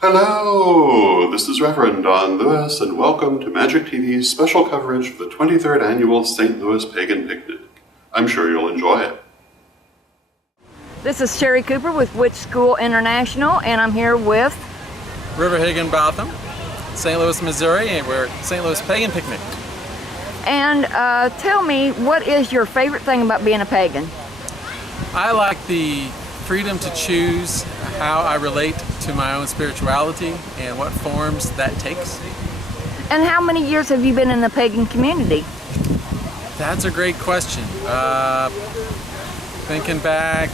Hello, this is Reverend Don Lewis, and welcome to Magic TV's special coverage of the 23rd Annual St. Louis Pagan Picnic. I'm sure you'll enjoy it. This is Sherry Cooper with Witch School International, and I'm here with River Higginbotham, St. Louis, Missouri, and we're St. Louis Pagan Picnic. And tell me, what is your favorite thing about being a pagan? I like the freedom to choose how I relate to my own spirituality and what forms that takes. And how many years have you been in the pagan community? That's a great question. Thinking back,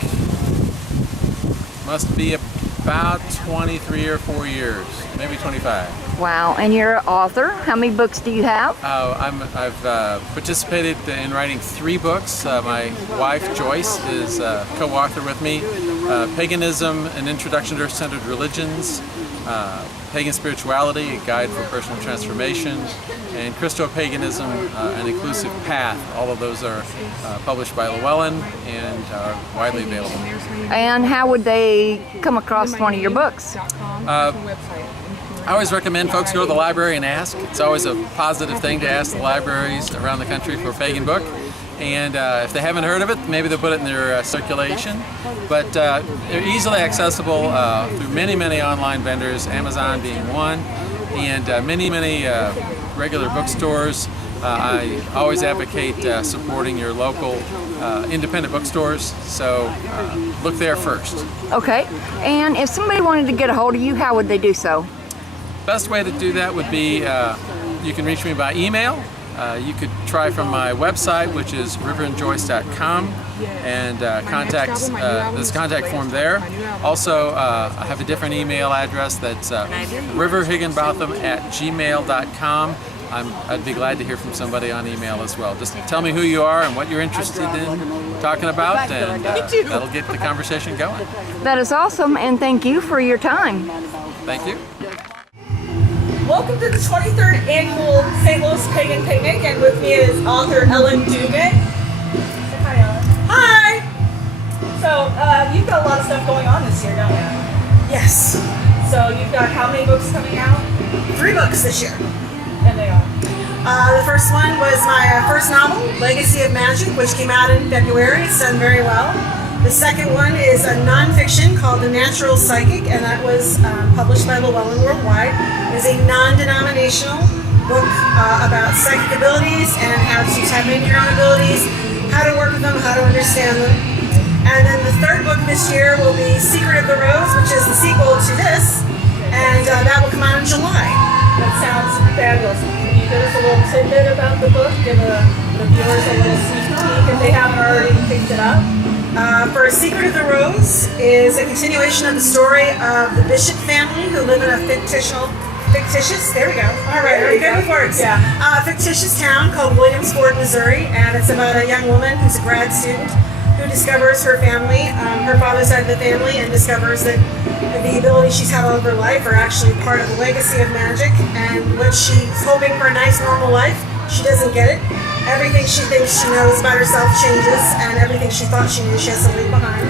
must be about 23 or 4 years, maybe 25. Wow, and you're an author. How many books do you have? I've participated in writing 3 books. My wife, Joyce, is co-author with me. Paganism, An Introduction to Earth-Centered Religions, Pagan Spirituality, A Guide for Personal Transformation, and Christo-Paganism, An Inclusive Path. All of those are published by Llewellyn and are widely available. And how would they come across one of your books? I always recommend folks go to the library and ask. It's always a positive thing to ask the libraries around the country for a pagan book. And if they haven't heard of it, maybe they'll put it in their circulation. But they're easily accessible through many, many online vendors, Amazon being one, and many, many regular bookstores. I always advocate supporting your local independent bookstores, so look there first. Okay, and if somebody wanted to get a hold of you, how would they do so? Best way to do that would be you can reach me by email. You could try from my website, which is riverandjoyce.com, and there's a contact form there. Also, I have a different email address that's riverhigginbotham@gmail.com. I'd be glad to hear from somebody on email as well. Just tell me who you are and what you're interested in talking about, and that'll get the conversation going. That is awesome, and thank you for your time. Thank you. Welcome to the 23rd Annual St. Louis Pagan Picnic, and with me is author Ellen Dugan. Say hi, Ellen. Hi! So, you've got a lot of stuff going on this year, don't you? Yes. So, you've got how many books coming out? 3 books this year. And they are? The first one was my first novel, Legacy of Magic, which came out in February. It's done very well. The second one is a nonfiction called The Natural Psychic, and that was published by Llewellyn Worldwide. It's a non-denominational book about psychic abilities and how to tap into your own abilities, how to work with them, how to understand them. And then the third book this year will be Secret of the Rose, which is the sequel to this, and that will come out in July. That sounds fabulous. Can you give us a little tidbit about the book? Give the viewers a little sneak peek if they haven't already picked it up. For Secret of the Rose is a continuation of the story of the Bishop family who live in a fictitious, there we go. All right, I'm good with words. Yeah. Fictitious town called Williamsport, Missouri, and it's about a young woman who's a grad student who discovers her family, her father's side of the family, and discovers that the abilities she's had all of her life are actually part of the legacy of magic, and what she's hoping for a nice normal life, she doesn't get it. Everything she thinks she knows about herself changes, and everything she thought she knew she has to leave behind.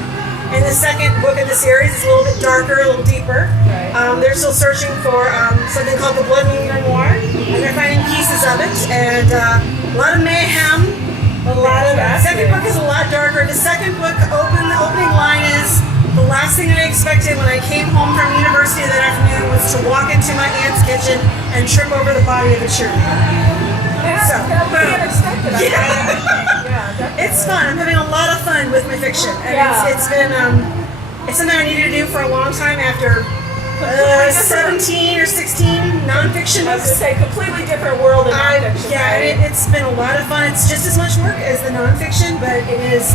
And the second book of the series is a little bit darker, a little deeper. Right. They're still searching for something called the Blood Moon Memoir, and they're finding pieces of it, and a lot of mayhem. The second book is a lot darker. The second book, the opening line is, the last thing I expected when I came home from university that afternoon was to walk into my aunt's kitchen and trip over the body of a cheerleader. So, it's fun. I'm having a lot of fun with my fiction, and it's been it's something I needed to do for a long time after 17 or 16 nonfiction books. I was going to say, completely different world in nonfiction. Yeah, right? it's been a lot of fun. It's just as much work as the nonfiction, but it is.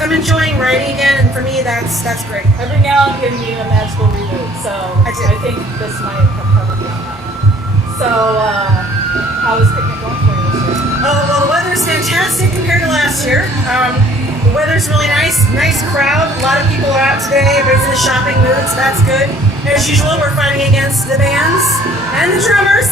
I'm enjoying writing again, and for me, that's great. Every now and again, you need a magical reboot, so I think this might have covered it. So, how is picnic going for you this year? Oh, well, the weather's fantastic compared to last year. The weather's really nice crowd. A lot of people are out today. Everybody's in a shopping mood, so that's good. As usual, we're fighting against the bands and the drummers.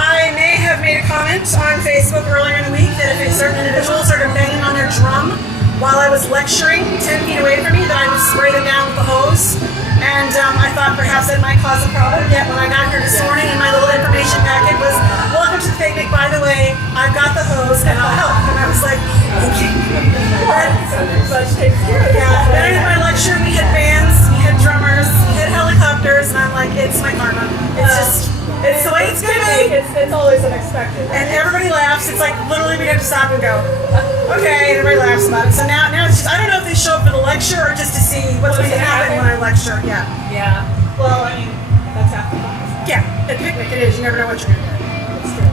I may have made a comment on Facebook earlier in the week that if a certain individual started banging on their drum while I was lecturing 10 feet away from me, that I would spray them down with the hose. And I thought perhaps that might cause a problem. Yet when I got here this morning and my little information packet was, welcome to the picnic, by the way, I've got the hose and I'll help. And I was like, okay. Yeah, then I did my lecture, we had bands, we had drummers, we had helicopters, and I'm like, it's my karma. It's just, it's the way it's gonna be. It's always unexpected. And everybody laughs. It's like literally we have to stop and go, okay, and everybody laughs about it. So now it's just, I don't know if they show up for the lecture or just to see what's going to happen when I lecture. Yeah. Yeah. Well, I mean, that's half the fun. Yeah, at picnic it is. You never know what you're going to do. That's true.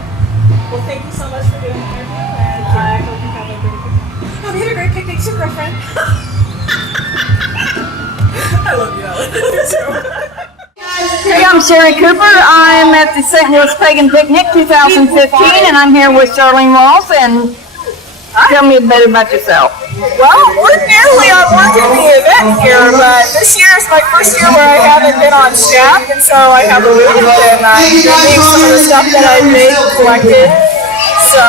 Well, thank you so much for doing the interview, and I hope you have a great picnic. Oh, we had a great picnic too, girlfriend. I love you, Ellen. I love you too. Hey, I'm Sherry Cooper. I'm at the St. Louis Pagan Picnic 2015, and I'm here with Charlynn Walls. And tell me a bit about yourself. Well, ordinarily I work in the event here, but this year is my first year where I haven't been on staff, and so I have a booth and I'm doing some of the stuff that I've made and collected. So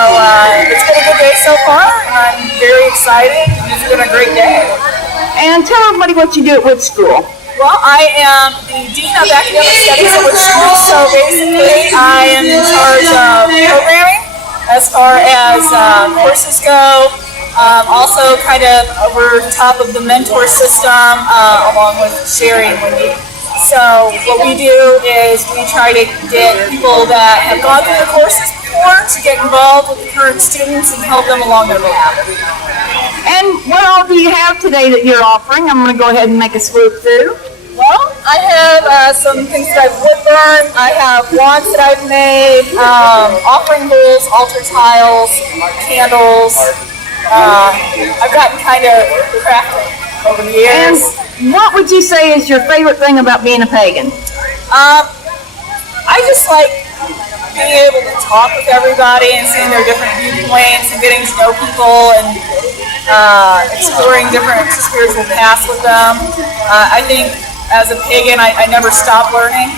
it's been a good day so far, and I'm very excited. It's been a great day. And tell everybody what you do at which school. Well, I am the Dean of Academic Studies at Witch School, so basically I am in charge of programming as far as courses go. Also kind of over top of the mentor system along with Sherry and Wendy. So what we do is we try to get people that have gone through the courses before to get involved with the current students and help them along their path. And what all do you have today that you're offering? I'm going to go ahead and make a swoop through. Well, I have some things that I've wood burned. I have wands that I've made, offering bowls, altar tiles, candles. I've gotten kind of crafty over the years. And what would you say is your favorite thing about being a pagan? I just like being able to talk with everybody and seeing their different viewpoints and getting to know people and exploring different spiritual paths with them. I think as a pagan, I never stop learning,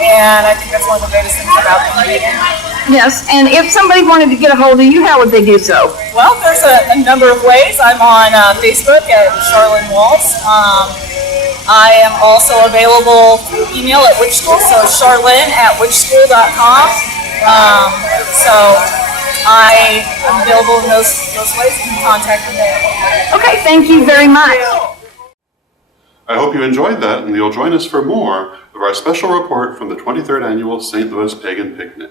and I think that's one of the greatest things about being pagan. Yes, and if somebody wanted to get a hold of you, how would they do so? Well, there's a number of ways. I'm on Facebook at Charlynn Walls. I am also available through email at Witch School, so charlynn@witchschool.com. So I am available in those ways. You can contact me there. Okay, thank you very much. I hope you enjoyed that, and you'll join us for more of our special report from the 23rd Annual St. Louis Pagan Picnic.